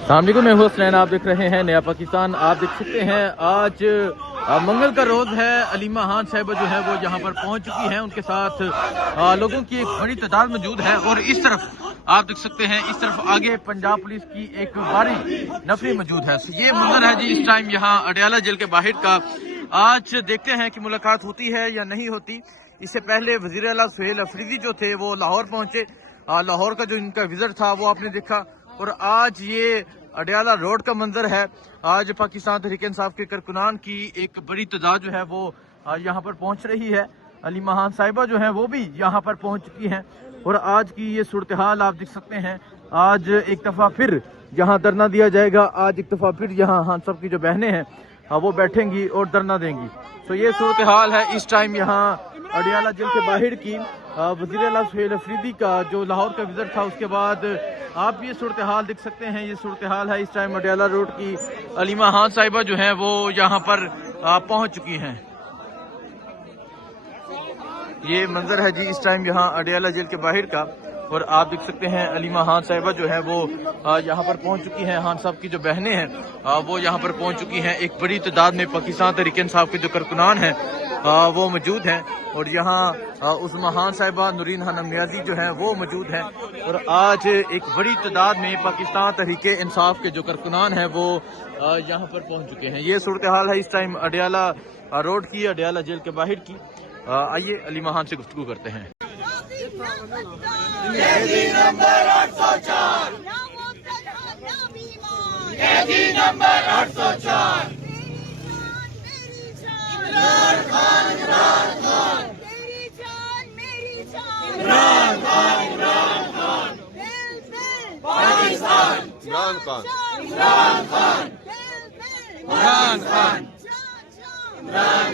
सामने को मैं हूं हसनैन, आप देख रहे हैं नया पाकिस्तान। आप देख सकते हैं आज मंगल का रोज है। अलीमा खान साहिबा जो है वो यहाँ पर पहुंच चुकी हैं, उनके साथ लोगों की एक बड़ी तादाद मौजूद है। और इस तरफ आप देख सकते हैं, इस तरफ आगे पंजाब पुलिस की एक भारी नफरी मौजूद है। ये मंजर है जी इस टाइम यहाँ अडयाला जेल के बाहर का। आज देखते हैं कि मुलाकात होती है या नहीं होती। इससे पहले वजीर आला सुहेल अफरीदी जो थे वो लाहौर पहुंचे। लाहौर का जो इनका विजिट था वो आपने देखा। और आज ये अडयाला रोड का मंजर है। आज पाकिस्तान तहरीक इंसाफ के कारकुनान की एक बड़ी तादाद जो है वो यहाँ पर पहुंच रही है। अलीमा खान साहिबा जो है वो भी यहाँ पर पहुंच चुकी हैं। और आज की ये सूरत हाल आप देख सकते हैं। आज एक दफ़ा फिर यहाँ धरना दिया जाएगा। आज एक दफ़ा फिर यहाँ खान साहब की जो बहनें हैं वो बैठेंगी और धरना देंगी। तो ये सूरत हाल है इस टाइम यहाँ अडयाला जेल के बाहर की। वज़ीर आला सुहेल अफरीदी का जो लाहौर का विजिट था उसके बाद आप ये सूरत हाल देख सकते हैं। ये सूरत हाल है इस टाइम अडयाला रोड की। अलीमा खान साहिबा जो हैं वो यहाँ पर पहुँच चुकी हैं। ये मंजर है जी इस टाइम यहाँ अडयाला जेल के बाहर का। और आप देख सकते हैं अलीमा खान साहिबा जो है वो यहाँ पर पहुँच चुकी हैं। खान साहब की जो बहनें हैं वो यहाँ पर पहुँच चुकी हैं। एक बड़ी तादाद में पाकिस्तान तहरीक इंसाफ के जो कारकुनान हैं वो मौजूद हैं। और यहाँ उस्मा खान साहिबा, नूरीन खानम नियाजी जो हैं वो मौजूद हैं। और आज एक बड़ी तादाद में पाकिस्तान तहरीक इंसाफ के जो कारकुनान हैं वो यहाँ पर पहुँच चुके हैं। ये सूरत हाल है इस टाइम अडयाला रोड की, अडयाला जेल के बाहर की। आइए अलीमा खान से गुफ्तगू करते हैं। कैदी नंबर 804, कैदी नंबर 804, इमरान खान, इमरान खान, तेरी जान मेरी जान, इमरान खान, इमरान खान, पाकिस्तान, इमरान खान, इमरान खान, इमरान खान, इमरान